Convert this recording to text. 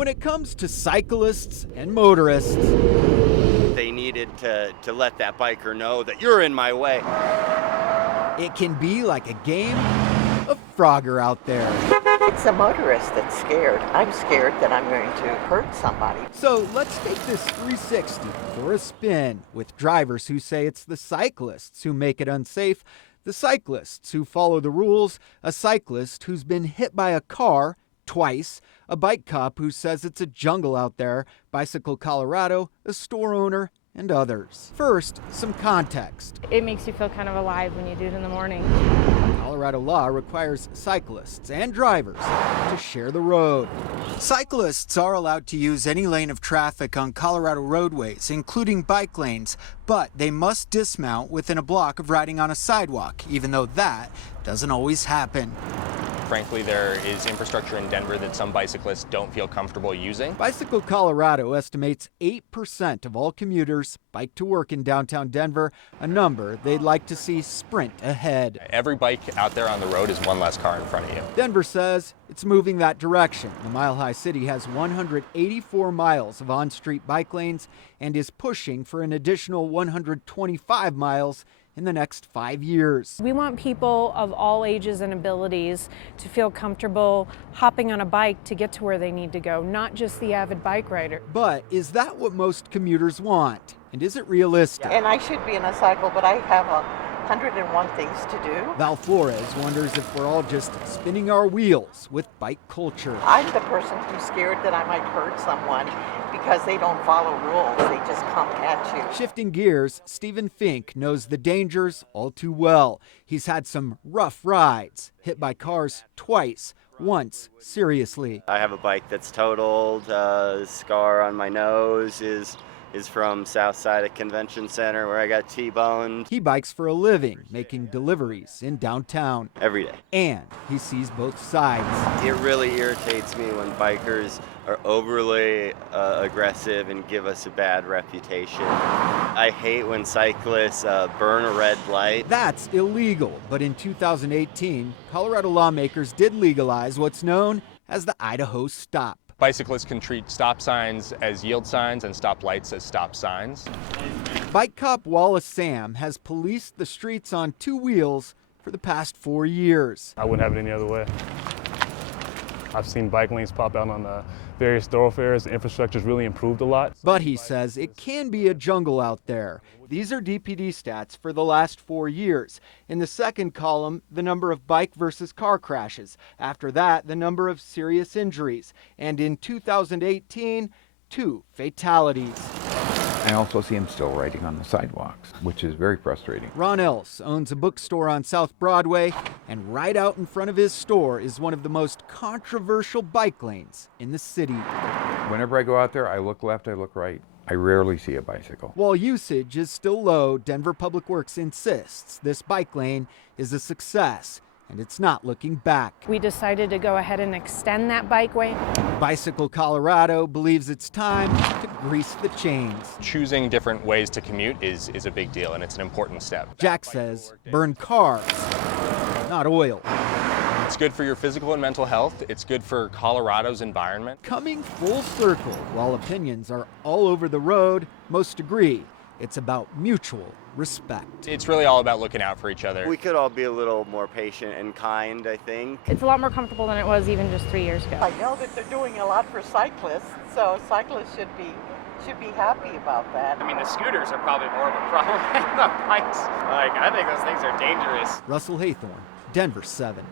When it comes to cyclists and motorists, they needed to let that biker know that you're in my way. it can be like a game of Frogger out there. It's a motorist that's scared. I'm scared that I'm going to hurt somebody. So let's take this 360 for a spin with drivers who say it's the cyclists who make it unsafe, the cyclists who follow the rules, a cyclist who's been hit by a car twice, a bike cop who says it's a jungle out there, Bicycle Colorado, a store owner, and others. First, some context. It makes you feel kind of alive when you do it in the morning. Colorado law requires cyclists and drivers to share the road. Cyclists are allowed to use any lane of traffic on Colorado roadways, including bike lanes, but they must dismount within a block of riding on a sidewalk, even though that doesn't always happen. Frankly, there is infrastructure in Denver that some bicyclists don't feel comfortable using. Bicycle Colorado estimates 8% of all commuters bike to work in downtown Denver, a number they'd like to see sprint ahead. Every bike out there on the road is one less car in front of you. Denver says it's moving that direction. The Mile High City has 184 miles of on-street bike lanes and is pushing for an additional 125 miles in the next 5 years. We want people of all ages and abilities to feel comfortable hopping on a bike to get to where they need to go, not just the avid bike rider. But is that what most commuters want? And is it realistic? And I should be in a cycle, but I have 101 things to do. Val Flores wonders if we're all just spinning our wheels with bike culture. I'm the person who's scared that I might hurt someone because they don't follow rules. They just come at you. Shifting gears, Stephen Fink knows the dangers all too well. He's had some rough rides, hit by cars twice, once seriously. I have a bike that's totaled. The scar on my nose is from south side of Convention Center where I got T-boned. He bikes for a living, making deliveries in downtown. Every day. And he sees both sides. It really irritates me when bikers are overly aggressive and give us a bad reputation. I hate when cyclists burn a red light. That's illegal, but in 2018, Colorado lawmakers did legalize what's known as the Idaho Stop. Bicyclists can treat stop signs as yield signs and stop lights as stop signs. Bike cop Wallace Sam has policed the streets on two wheels for the past 4 years. I wouldn't have it any other way. I've seen bike lanes pop out on the various thoroughfares. The infrastructure's really improved a lot. But he says it can be a jungle out there. These are DPD stats for the last 4 years. In the second column, the number of bike versus car crashes. After that, the number of serious injuries. And in 2018, 2 fatalities. I also see him still riding on the sidewalks, which is very frustrating. Ron Else owns a bookstore on South Broadway, and right out in front of his store is one of the most controversial bike lanes in the city. Whenever I go out there, I look left, I look right. I rarely see a bicycle. While usage is still low, Denver Public Works insists this bike lane is a success, and it's not looking back. We decided to go ahead and extend that bikeway. Bicycle Colorado believes it's time to grease the chains. Choosing different ways to commute is a big deal, and it's an important step. Jack says burn cars, not oil. It's good for your physical and mental health. It's good for Colorado's environment. Coming full circle, while opinions are all over the road, most agree it's about mutual respect. It's really all about looking out for each other. We could all be a little more patient and kind, I think. It's a lot more comfortable than it was even just 3 years ago. I know that they're doing a lot for cyclists, so cyclists should be happy about that. I mean, the scooters are probably more of a problem than the bikes. I think those things are dangerous. Russell Haythorne, Denver 7.